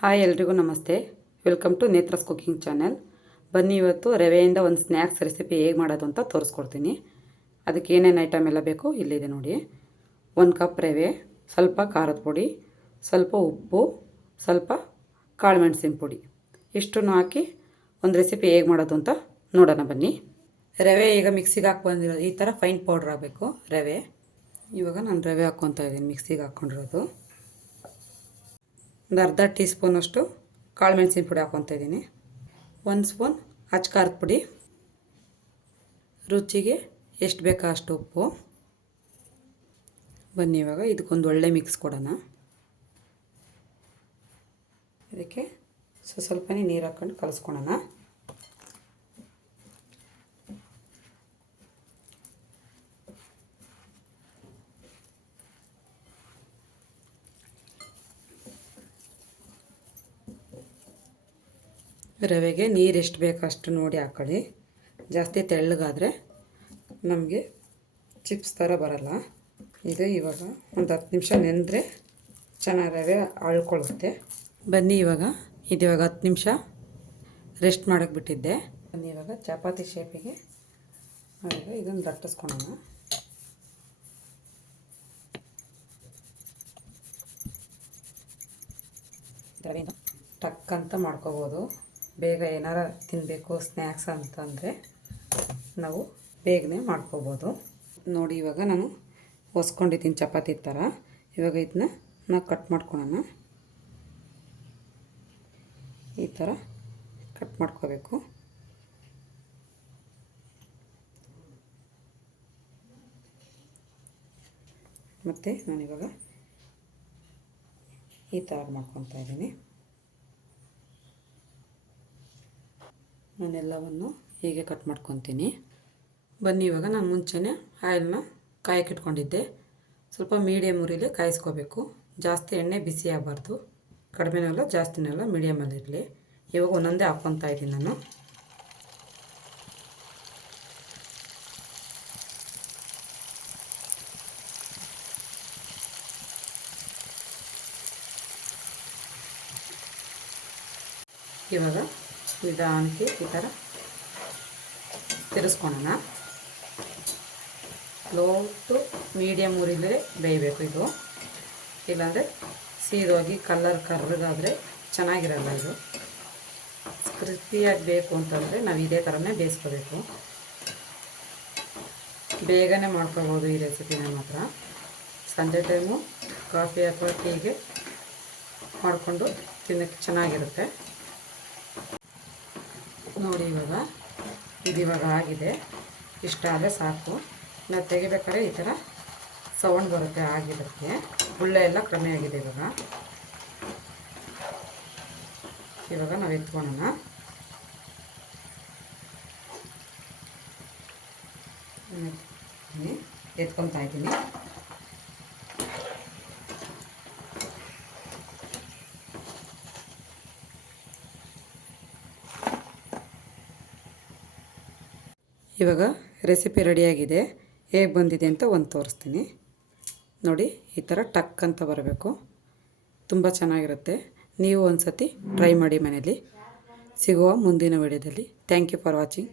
Hi ಎಲ್ರಿಗೂ ನಮಸ್ತೆ. Welcome to Netra's cooking channel ಬನ್ನಿ ಇವತ್ತು ರವೆಯಿಂದ ಒಂದು ಸ್ನ್ಯಾಕ್ಸ್ ರೆಸಿಪಿ ಹೇಗೆ ಮಾಡೋದು ಅಂತ ತೋರಿಸ್ಕೊಡ್ತೀನಿ. ಅದಕ್ಕೆ ಏನೇನು ಐಟಮ್ ಎಲ್ಲ ಬೇಕು ಇಲ್ಲಿದೆ ನೋಡಿ. ಒಂದು ಕಪ್ ರವೆ, ಸ್ವಲ್ಪ ಖಾರದ ಪುಡಿ, ಸ್ವಲ್ಪ ಉಪ್ಪು, ಸ್ವಲ್ಪ ಕಾಳು ಮೆಣಸಿನ ಪುಡಿ. ಇಷ್ಟನ್ನು ಹಾಕಿ ಒಂದು ರೆಸಿಪಿ ಹೇಗೆ ಮಾಡೋದು ಅಂತ ನೋಡೋಣ ಬನ್ನಿ. ರವೆ ಈಗ ಮಿಕ್ಸಿಗೆ ಹಾಕಿ ಬಂದಿರೋದು ಈ ಥರ ಫೈನ್ ಪೌಡ್ರ್ ಆಗಬೇಕು ರವೆ. ಇವಾಗ ನಾನು ರವೆ ಹಾಕ್ಕೊತಾ ಇದ್ದೀನಿ ಮಿಕ್ಸಿಗೆ ಹಾಕ್ಕೊಂಡಿರೋದು ಒಂದು ಅರ್ಧ ಟೀ ಸ್ಪೂನಷ್ಟು ಕಾಳು ಮೆಣಸಿನ ಪುಡಿ ಹಾಕ್ಕೊತಾ ಇದ್ದೀನಿ. ಒಂದು ಸ್ಪೂನ್ ಖಾರದ ಪುಡಿ. ರುಚಿಗೆ ಎಷ್ಟು ಬೇಕೋ ಅಷ್ಟು ಉಪ್ಪು. ಬನ್ನಿ ಇವಾಗ, ಇದಕ್ಕೊಂದು ಒಳ್ಳೆ ಮಿಕ್ಸ್ ಕೊಡೋಣ. ಇದಕ್ಕೆ ಸ್ವಲ್ಪ ನೀರು ಹಾಕ್ಕೊಂಡು ಕಲಿಸ್ಕೊಳೋಣ. ರವೆಗೆ ನೀರು ಎಷ್ಟು ಬೇಕು ಅಷ್ಟು ನೋಡಿ ಹಾಕ್ಕೊಳ್ಳಿ ಜಾಸ್ತಿ ತೆಳ್ಳಗಾದರೆ ನಮಗೆ ಚಿಪ್ಸ್ ಥರ ಬರಲ್ಲ. ಇದು ಇವಾಗ ಒಂದು ಹತ್ತು ನಿಮಿಷ ನೆನೆದ್ರೆ ಚೆನ್ನಾಗಿ ರವೆ ಅಳ್ಕೊಳ್ಳುತ್ತೆ ಬನ್ನಿ ಇವಾಗ, ಇದು ಇವಾಗ ಹತ್ತು ನಿಮಿಷ ರೆಸ್ಟ್ ಮಾಡೋಕ್ಕೆ ಬಿಟ್ಟಿದ್ದೆ. ಬನ್ನಿ ಇವಾಗ ಚಪಾತಿ ಶೇಪಿಗೆ ಅದಕ್ಕೆ ಇದನ್ನು ದಟ್ಟಿಸ್ಕೊಳೋಣ ರವೆಯಿಂದ ಟಕ್ ಅಂತ ಮಾಡ್ಕೋಬೋದು. ಬೇಗ ಏನಾರ ತಿನ್ನಬೇಕು ಸ್ನ್ಯಾಕ್ಸ್ ಅಂತಂದರೆ ನಾವು ಬೇಗನೆ ಮಾಡ್ಕೋಬೋದು. ನೋಡಿ ಇವಾಗ ನಾನು ಹೊಸ್ಕೊಂಡಿದ್ದೀನಿ ಚಪಾತಿ ಥರ. ಇವಾಗ ಇದನ್ನ ನಾವು ಕಟ್ ಮಾಡ್ಕೊಳೋಣ. ಈ ಥರ ಕಟ್ ಮಾಡ್ಕೋಬೇಕು. ಮತ್ತು ನಾನಿವಾಗ ಈ ಥರ ಮಾಡ್ಕೊತಾ ಇದ್ದೀನಿ. ನಾನೆಲ್ಲವನ್ನು ಹೀಗೆ ಕಟ್ ಮಾಡ್ಕೊತೀನಿ. ಬನ್ನಿ, ಇವಾಗ ನಾನು ಮುಂಚೆನೇ ಆಯಿಲ್ನ ಕಾಯಕ್ಕಿಟ್ಕೊಂಡಿದ್ದೆ. ಸ್ವಲ್ಪ ಮೀಡಿಯಮ್ ಉರಿಲಿ ಕಾಯಿಸ್ಕೋಬೇಕು. ಜಾಸ್ತಿ ಎಣ್ಣೆ ಬಿಸಿ ಆಗಬಾರ್ದು. ಕಡಿಮೆನಲ್ಲ ಜಾಸ್ತಿನಲ್ಲ ಮೀಡಿಯಮಲ್ಲಿರಲಿ ಇವಾಗ ಒಂದೊಂದೇ ಹಾಕ್ಕೊತಾ ಇದ್ದೀನಿ ನಾನು. ಇವಾಗ ನಿಧಾನಕ್ಕೆ ಈ ಥರ ತಿರ್ಸ್ಕೊಳೋಣ. ಲೋ ಟು ಮೀಡಿಯಮ್ ಉರಿಲೇ ಬೇಯಬೇಕು ಇದು. ಇಲ್ಲಾಂದರೆ ಸೀದೋಗಿ ಕಲ್ಲರ್ ಕರ್ರಗಾದರೆ ಚೆನ್ನಾಗಿರಲ್ಲ ಇದು. ಕ್ರಿಸ್ಪಿಯಾಗಿ ಬೇಕು ಅಂತಂದರೆ ನಾವು ಇದೇ ಥರನೇ ಬೇಯಿಸ್ಕೋಬೇಕು. ಬೇಗನೆ ಮಾಡ್ಕೋಬೋದು ಈ ರೆಸಿಪಿನ ಮಾತ್ರ. ಸಂಜೆ ಟೈಮು ಕಾಫಿ ಅಥವಾ ಟೀಗೆ ಮಾಡಿಕೊಂಡು ತಿನ್ನೋಕ್ಕೆ ಚೆನ್ನಾಗಿರುತ್ತೆ. ನೋಡಿ ಇವಾಗ. ಇದು ಇವಾಗ ಆಗಿದೆ. ಇಷ್ಟ ಆದರೆ ಸಾಕು. ನಾವು ತೆಗಿಬೇಕಾದ್ರೆ ಈ ಥರ ಸೌಂಡ್ ಬರುತ್ತೆ ಆಗಿರುತ್ತೆ ಗುಳ್ಳೆ ಎಲ್ಲ ಕಮ್ಮಿ ಆಗಿದೆ ಇವಾಗ. ಇವಾಗ ನಾವು ಎತ್ಕೊಳ್ಳೋಣ ಎತ್ಕೊತಾ ಇದ್ದೀನಿ. ಇವಾಗ ರೆಸಿಪಿ ರೆಡಿಯಾಗಿದೆ ಹೇಗೆ ಬಂದಿದೆ ಅಂತ ಒಂದು ತೋರಿಸ್ತೀನಿ. ನೋಡಿ, ಈ ಥರ ಟಕ್ ಅಂತ ಬರಬೇಕು. ತುಂಬ ಚೆನ್ನಾಗಿರುತ್ತೆ. ನೀವು ಒಂದು ಸತಿ ಟ್ರೈ ಮಾಡಿ ಮನೇಲಿ ಸಿಗುವ ಮುಂದಿನ ವಿಡಿಯೋದಲ್ಲಿ ಥ್ಯಾಂಕ್ ಯು ಫಾರ್ ವಾಚಿಂಗ್